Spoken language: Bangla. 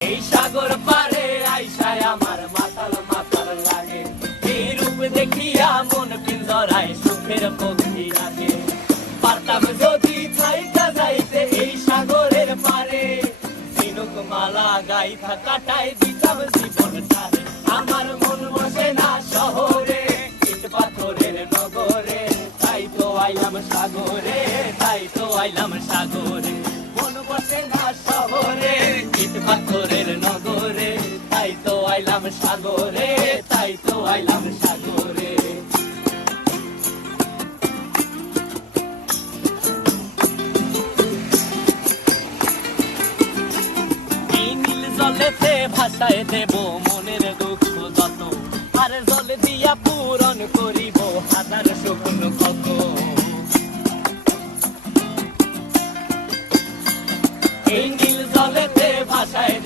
এই সাগর পারে আইসায় আমার মাতাল মাতাল লাগে, এই রূপ দেখিয়া মন পিঞ্জরায় সুখের পক্ষী রাখে। পারতাম যদি থাইকা যাইতে এই সাগরের পারে, ঝিনুক মালা গাইথা কাটাই দিতাম জীবনটারে। আমার মন বসে না শহরে, ইট পাথরের নগরে, তাই তো আইলাম সাগরে, তাই তো আইলাম সাগরে। মন বসে না শহরে, ইট পাথরের নগরে, তাই তো আইলাম সাগরে, তাই তো আইলাম সাগরে। এই নীল জলেতে ভাসায় দেব মনের দুঃখ যত, আর জল দিয়া পূরণ করিব হাজার স্বপ্ন কত। এই নীল জলেতে ভাসায়